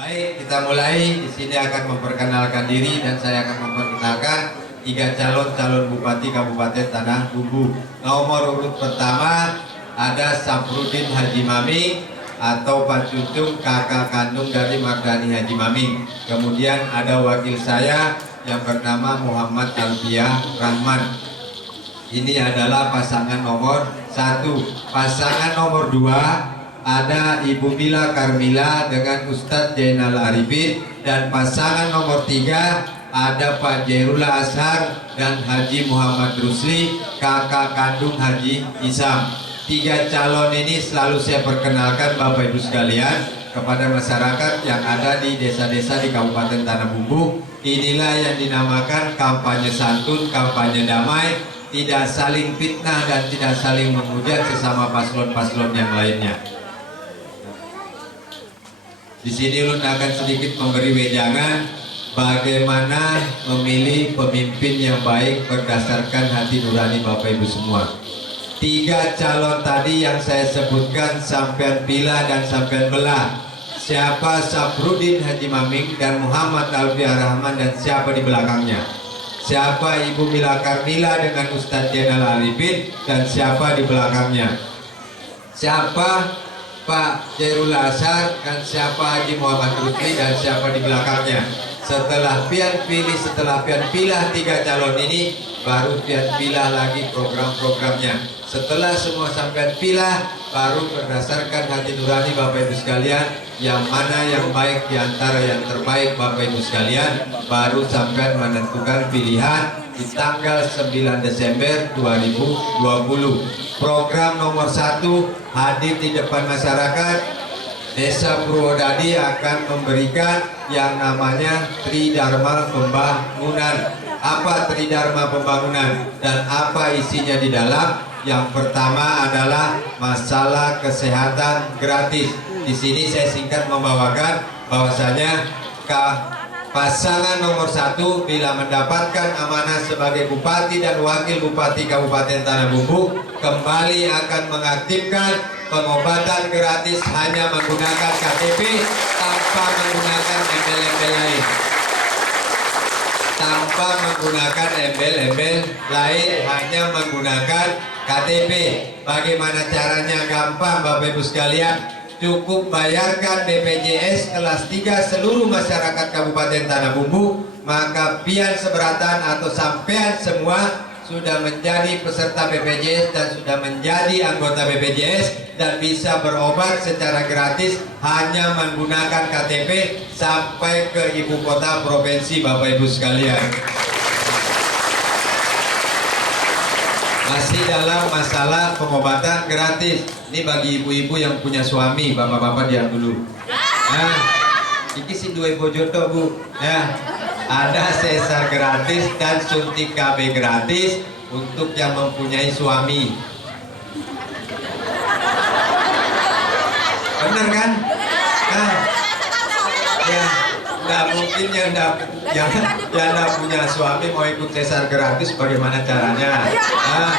Baik, kita mulai. Di sini akan memperkenalkan diri dan saya akan memperkenalkan 3 calon bupati Kabupaten Tanah Bumbu. Nomor urut pertama ada Safrudin Haji Maming atau Pak Cucung, kakak kandung dari Mardani Haji Maming. Kemudian ada wakil saya yang bernama Muhammad Alfiah Rahman. Ini adalah pasangan nomor 1. Pasangan nomor 2 ada Ibu Mila Karmila dengan Ustadz Jainal Arifin, dan pasangan nomor 3 ada Pak Jairullah Ashar dan Haji Muhammad Rusli, kakak kandung Haji Isam. 3 calon ini selalu saya perkenalkan Bapak Ibu sekalian kepada masyarakat yang ada di desa-desa di Kabupaten Tanah Bumbu. Inilah yang dinamakan kampanye santun, kampanye damai, tidak saling fitnah dan tidak saling menghujat sesama paslon-paslon yang lainnya. Di sini Ulun akan sedikit memberi wejangan bagaimana memilih pemimpin yang baik berdasarkan hati nurani Bapak Ibu semua. 3 calon tadi yang saya sebutkan sampean pilih dan sampean belah. Siapa Safrudin Haji Maming dan Muhammad Alfiah Rahman dan siapa di belakangnya. Siapa Ibu Mila Karmila dengan Ustadz Jainal Arifin dan siapa di belakangnya. Siapa Pak Jairullah Ashar dan siapa Haji Muhammad Rusli dan siapa di belakangnya. Setelah pian pilih 3 calon ini, baru pian pilih lagi program-programnya. Setelah semua sampai pilih, baru berdasarkan hati nurani Bapak Ibu sekalian, yang mana yang baik di antara yang terbaik Bapak Ibu sekalian, baru sampai menentukan pilihan di tanggal 9 Desember 2020. Program nomor 1 hadir di depan masyarakat. Desa Purwodadi akan memberikan yang namanya Tridharma Pembangunan. Apa Tridharma Pembangunan dan apa isinya di dalam? Yang pertama adalah masalah kesehatan gratis. Di sini saya singkat membawakan bahwasanya pasangan nomor 1 bila mendapatkan amanah sebagai Bupati dan Wakil Bupati Kabupaten Tanah Bumbu, kembali akan mengaktifkan pengobatan gratis hanya menggunakan KTP tanpa menggunakan embel-embel lain. Tanpa menggunakan embel-embel lain, hanya menggunakan KTP. Bagaimana caranya? Gampang Bapak Ibu sekalian. Cukup bayarkan BPJS kelas 3 seluruh masyarakat Kabupaten Tanah Bumbu, maka pian seberatan atau sampean semua sudah menjadi peserta BPJS dan sudah menjadi anggota BPJS dan bisa berobat secara gratis hanya menggunakan KTP sampai ke ibu kota provinsi Bapak Ibu sekalian. Masih dalam masalah pengobatan gratis. Ini bagi ibu-ibu yang punya suami, bapak-bapak diam dulu. Nah, ini si 2 bojoto Bu. Nah, ada sesar gratis dan suntik KB gratis untuk yang mempunyai suami. Bener kan? Nah, ya, nggak mungkin yang nggak punya suami mau ikut sesar gratis, bagaimana caranya? Nah,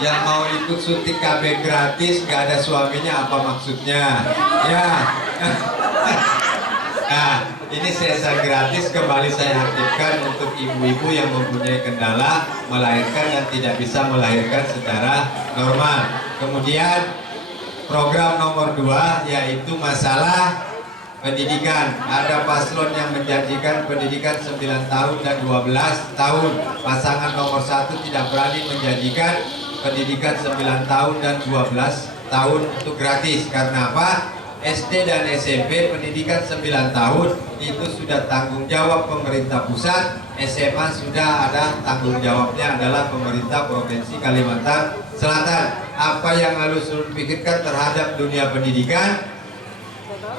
yang mau ikut suntik KB gratis nggak ada suaminya, apa maksudnya? Ya. Nah, ini sesar gratis kembali saya aktifkan untuk ibu-ibu yang mempunyai kendala melahirkan dan tidak bisa melahirkan secara normal. Kemudian program nomor 2 yaitu masalah pendidikan. Ada paslon yang menjanjikan pendidikan 9 tahun dan 12 tahun. Pasangan nomor 1 tidak berani menjanjikan pendidikan 9 tahun dan 12 tahun untuk gratis. Karena apa? SD dan SMP pendidikan 9 tahun itu sudah tanggung jawab pemerintah pusat. SMA sudah ada tanggung jawabnya adalah pemerintah Provinsi Kalimantan Selatan. Apa yang harus dipikirkan terhadap dunia pendidikan?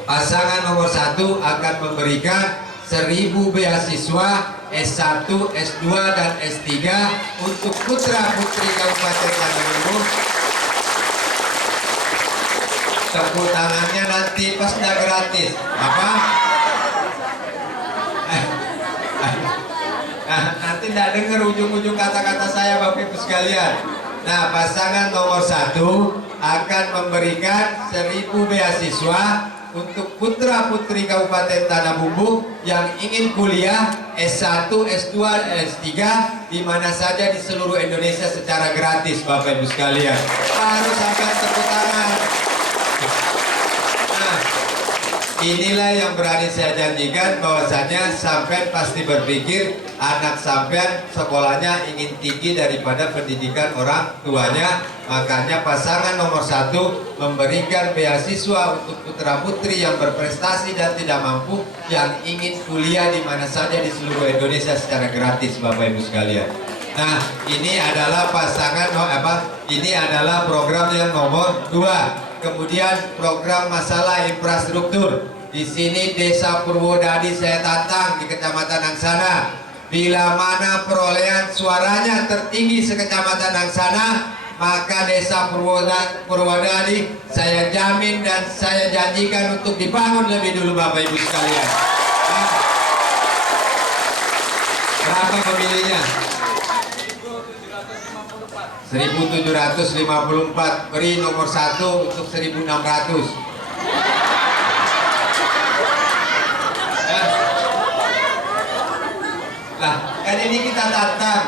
Pasangan nomor 1 akan memberikan 1000 beasiswa S1, S2 dan S3 untuk putra-putri Kabupaten Tanah Bumbu. Tepuk tangannya nanti pas udah gratis. Apa? Nanti tidak dengar ujung-ujung kata-kata saya Bapak Ibu sekalian. Nah, pasangan nomor 1 akan memberikan 1000 beasiswa untuk putra-putri Kabupaten Tanah Bumbu yang ingin kuliah S1, S2, S3 di mana saja di seluruh Indonesia secara gratis, Bapak Ibu sekalian. Harus sampai tepuk tangan. Nah, inilah yang berani saya janjikan, bahwasanya sampean pasti berpikir anak sampean sekolahnya ingin tinggi daripada pendidikan orang tuanya. Makanya pasangan nomor 1 memberikan beasiswa untuk putra-putri yang berprestasi dan tidak mampu yang ingin kuliah di mana saja di seluruh Indonesia secara gratis, Bapak Ibu sekalian. Nah, ini adalah ini adalah program yang nomor 2. Kemudian program masalah infrastruktur. Di sini Desa Purwodadi saya tantang di Kecamatan Angsana. Bila mana perolehan suaranya tertinggi sekecamatan Angsana, maka Desa Purwodadi saya jamin dan saya janjikan untuk dibangun lebih dulu, Bapak Ibu sekalian. Berapa pemilihnya? 1754. Beri nomor 1 untuk 1600. Nah, kan ini kita tantang.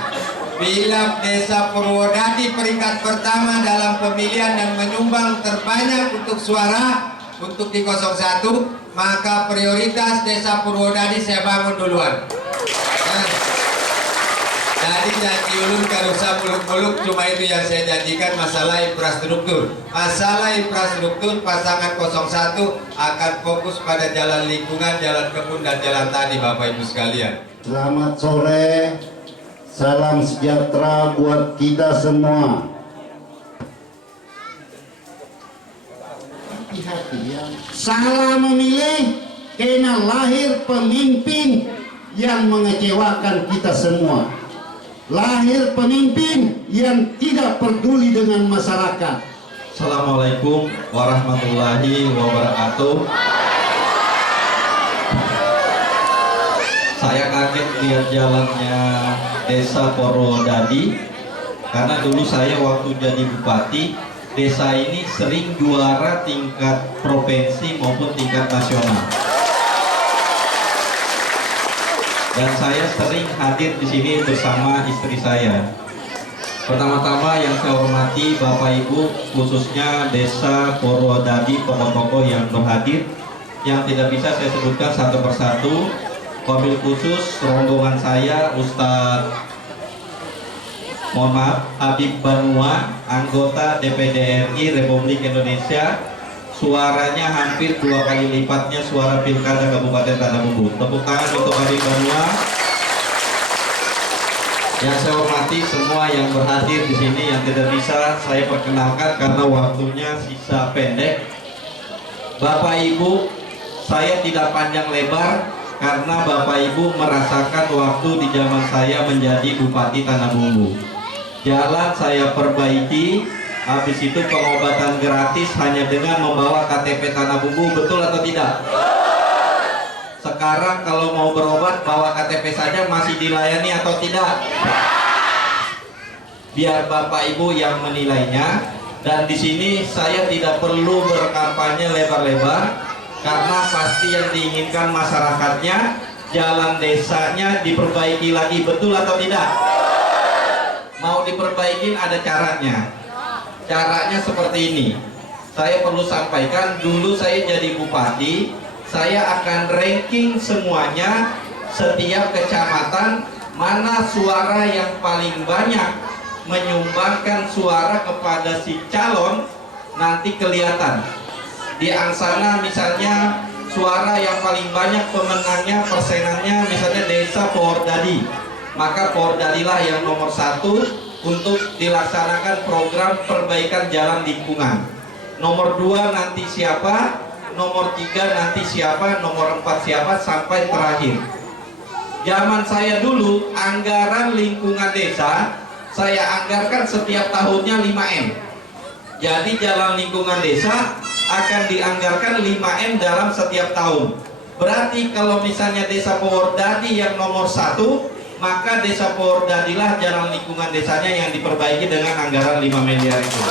Bila Desa Purwodadi peringkat pertama dalam pemilihan dan menyumbang terbanyak untuk suara untuk di 01, maka prioritas Desa Purwodadi saya bangun duluan. Jadi janji ulun karusa muluk-muluk, cuma itu yang saya janjikan masalah infrastruktur. Masalah infrastruktur pasangan 01 akan fokus pada jalan lingkungan, jalan kebun dan jalan tani, Bapak Ibu sekalian. Selamat sore, salam sejahtera buat kita semua. Hati-hati ya. Salah memilih karena lahir pemimpin yang mengecewakan kita semua. Lahir pemimpin yang tidak peduli dengan masyarakat. Assalamualaikum warahmatullahi wabarakatuh. Saya kaget lihat jalannya Desa Purwodadi, karena dulu saya waktu jadi bupati, desa ini sering juara tingkat provinsi maupun tingkat nasional. Dan saya sering hadir di sini bersama istri saya. Pertama-tama yang saya hormati Bapak Ibu, khususnya Desa Purwodadi, tokoh-tokoh yang berhadir, yang tidak bisa saya sebutkan satu persatu. Wabil khusus rombongan saya, Ustadz Habib Banua, anggota DPD RI Republik Indonesia. Suaranya hampir 2 kali lipatnya suara Pilkada Kabupaten Tanah Bumbu. Tepuk tangan untuk Habib Banua. Yang saya hormati semua yang berhadir di sini, yang tidak bisa saya perkenalkan karena waktunya sisa pendek. Bapak Ibu, saya tidak panjang lebar karena Bapak Ibu merasakan waktu di zaman saya menjadi Bupati Tanah Bumbu. Jalan saya perbaiki, habis itu pengobatan gratis hanya dengan membawa KTP Tanah Bumbu, betul atau tidak? Sekarang kalau mau berobat bawa KTP saja masih dilayani atau tidak? Biar Bapak Ibu yang menilainya. Dan di sini saya tidak perlu berkampanye lebar-lebar, karena pasti yang diinginkan masyarakatnya jalan desanya diperbaiki lagi, betul atau tidak? Mau diperbaikin ada caranya. Caranya seperti ini. Saya perlu sampaikan, dulu saya jadi bupati, saya akan ranking semuanya, setiap kecamatan mana suara yang paling banyak menyumbangkan suara kepada si calon, nanti kelihatan. Di Angsana misalnya suara yang paling banyak pemenangnya, persenannya misalnya Desa Purwodadi, maka Purwodadilah yang nomor 1 untuk dilaksanakan program perbaikan jalan lingkungan. Nomor 2 nanti siapa, nomor 3 nanti siapa, nomor 4 siapa, sampai terakhir. Zaman saya dulu anggaran lingkungan desa saya anggarkan setiap tahunnya 5M. Jadi jalan lingkungan desa akan dianggarkan 5M dalam setiap tahun. Berarti kalau misalnya Desa Purwodadi yang nomor 1, maka Desa Purwodadilah jalan lingkungan desanya yang diperbaiki dengan anggaran 5 miliar itu.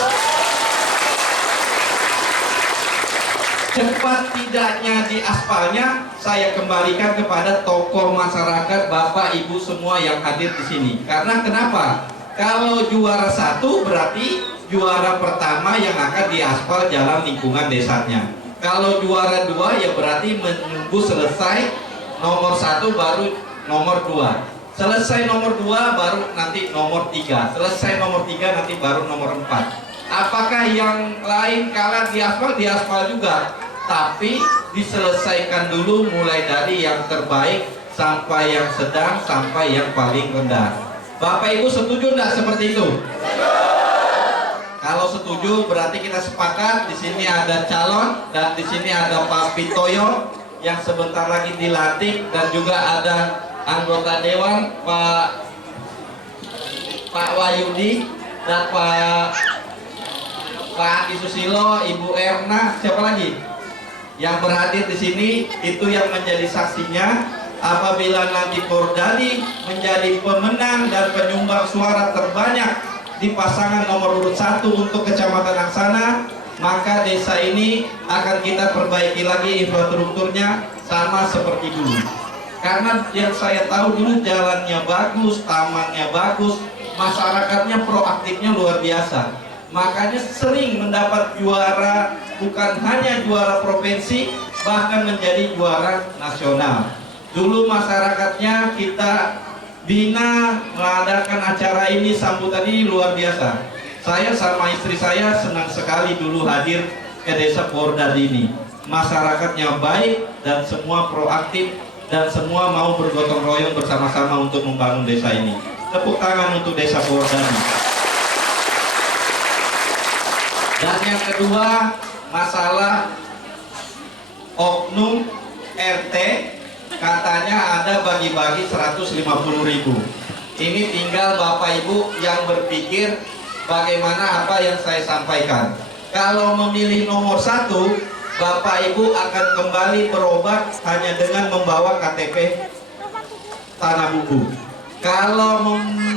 cepat tidaknya di aspalnya, saya kembalikan kepada tokoh masyarakat, Bapak Ibu semua yang hadir di sini. Karena kenapa? Kalau juara 1 berarti juara pertama yang akan diaspal jalan lingkungan desanya. Kalau juara 2 ya berarti menunggu selesai nomor 1 baru nomor 2. Selesai nomor 2 baru nanti nomor 3. Selesai nomor 3 nanti baru nomor 4. Apakah yang lain kalah diaspal juga, tapi diselesaikan dulu mulai dari yang terbaik sampai yang sedang sampai yang paling rendah. Bapak Ibu setuju enggak seperti itu? Kalau setuju berarti kita sepakat. Di sini ada calon dan di sini ada Pak Pitoyo yang sebentar lagi dilantik, dan juga ada anggota dewan Pak Wahyudi dan Pak Andi Susilo, Ibu Erna, siapa lagi yang berhadir di sini? Itu yang menjadi saksinya. Apabila nanti Pordadi menjadi pemenang dan penyumbang suara terbanyak di pasangan nomor urut 1 untuk Kecamatan Angsana, maka desa ini akan kita perbaiki lagi infrastrukturnya sama seperti dulu. Karena yang saya tahu dulu jalannya bagus, tamannya bagus, masyarakatnya proaktifnya luar biasa. Makanya sering mendapat juara, bukan hanya juara provinsi, bahkan menjadi juara nasional. Dulu masyarakatnya kita bina, mengadakan acara ini, sambutan ini luar biasa. Saya sama istri saya senang sekali dulu hadir ke desa Pordadi ini. Masyarakatnya baik dan semua proaktif dan semua mau bergotong royong bersama-sama untuk membangun desa ini. Tepuk tangan untuk desa Pordadi. Dan yang kedua, masalah oknum RT, katanya ada bagi-bagi 150.000. Ini tinggal Bapak Ibu yang berpikir bagaimana apa yang saya sampaikan. Kalau memilih nomor 1, Bapak Ibu akan kembali berobat hanya dengan membawa KTP Tanah Bumbu. Kalau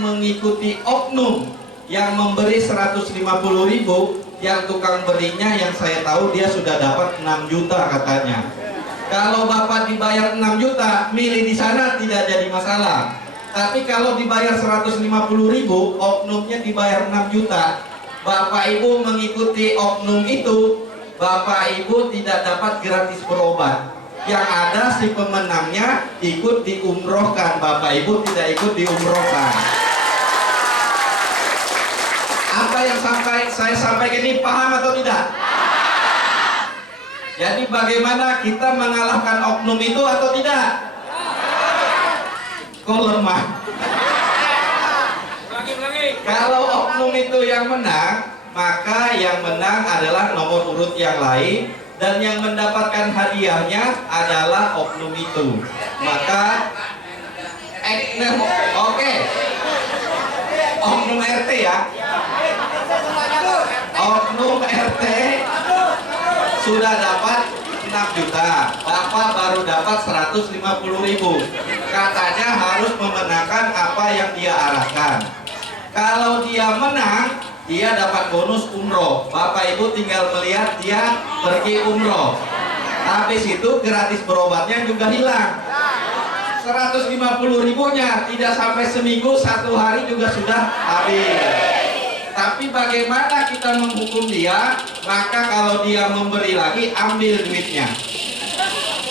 mengikuti oknum yang memberi 150.000, yang tukang berinya yang saya tahu dia sudah dapat 6 juta katanya. Kalau Bapak dibayar 6 juta, milih di sana tidak jadi masalah. Tapi kalau dibayar 150.000, oknumnya dibayar 6 juta, Bapak Ibu mengikuti oknum itu, Bapak Ibu tidak dapat gratis berobat. Yang ada si pemenangnya ikut diumrohkan, Bapak Ibu tidak ikut diumrohkan. Apa yang saya sampaikan ini paham atau tidak? Jadi bagaimana kita mengalahkan oknum itu atau tidak? Kok lemah? Kalau oknum itu yang menang, maka yang menang adalah nomor urut yang lain, dan yang mendapatkan hadiahnya adalah oknum itu. Maka oke. Oknum RT ya. Oknum RT sudah dapat 6 juta, Bapak baru dapat 150.000. Katanya harus memenangkan apa yang dia arahkan. Kalau dia menang, dia dapat bonus umroh. Bapak Ibu tinggal melihat dia pergi umroh. Habis itu gratis berobatnya juga hilang. 150.000-nya tidak sampai seminggu, 1 hari juga sudah habis. Tapi bagaimana kita menghukum dia? Maka kalau dia memberi lagi, ambil duitnya.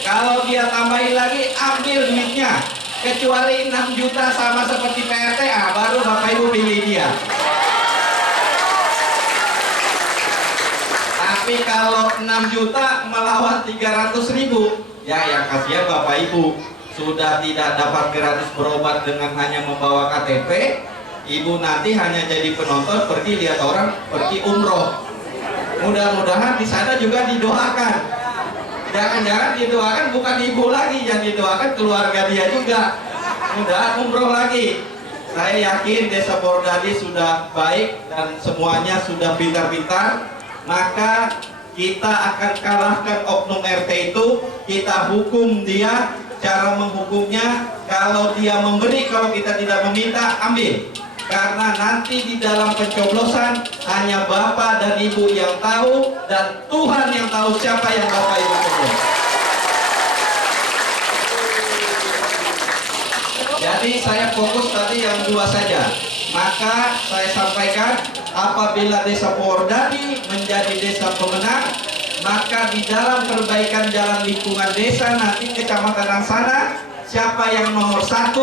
Kalau dia tambahin lagi, ambil duitnya. Kecuali 6 juta sama seperti PRTA, baru Bapak Ibu pilih dia. Tapi kalau 6 juta melawan 300.000, ya yang kasihan Bapak Ibu. Sudah tidak dapat gratis berobat dengan hanya membawa KTP, Ibu nanti hanya jadi penonton, pergi lihat orang pergi umroh. Mudah-mudahan di sana juga didoakan. Jangan-jangan didoakan bukan ibu lagi, yang didoakan keluarga dia juga. Mudah umroh lagi. Saya yakin desa Pordadi sudah baik dan semuanya sudah pintar-pintar. Maka kita akan kalahkan oknum RT itu. Kita hukum dia. Cara menghukumnya, kalau dia memberi, kalau kita tidak meminta, ambil. karena nanti di dalam pencoblosan hanya Bapak dan Ibu yang tahu dan Tuhan yang tahu siapa yang Bapak Ibu coblos. Jadi saya fokus tadi yang dua saja. Maka saya sampaikan, apabila desa Purwodadi menjadi desa pemenang, maka di dalam perbaikan jalan lingkungan desa nanti kecamatan Angsana, siapa yang nomor 1,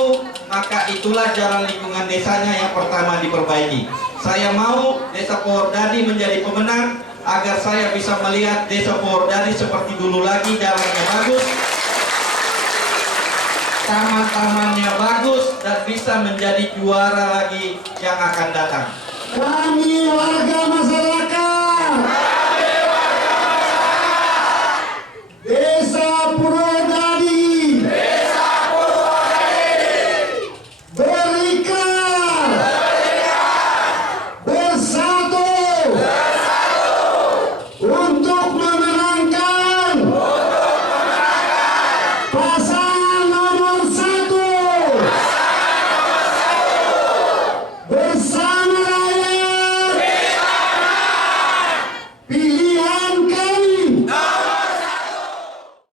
maka itulah jalan lingkungan desanya yang pertama diperbaiki. Saya mau desa Purwodadi menjadi pemenang agar saya bisa melihat desa Purwodadi seperti dulu lagi, jalannya bagus, taman-tamannya bagus, dan bisa menjadi juara lagi yang akan datang. Kami warga masyarakat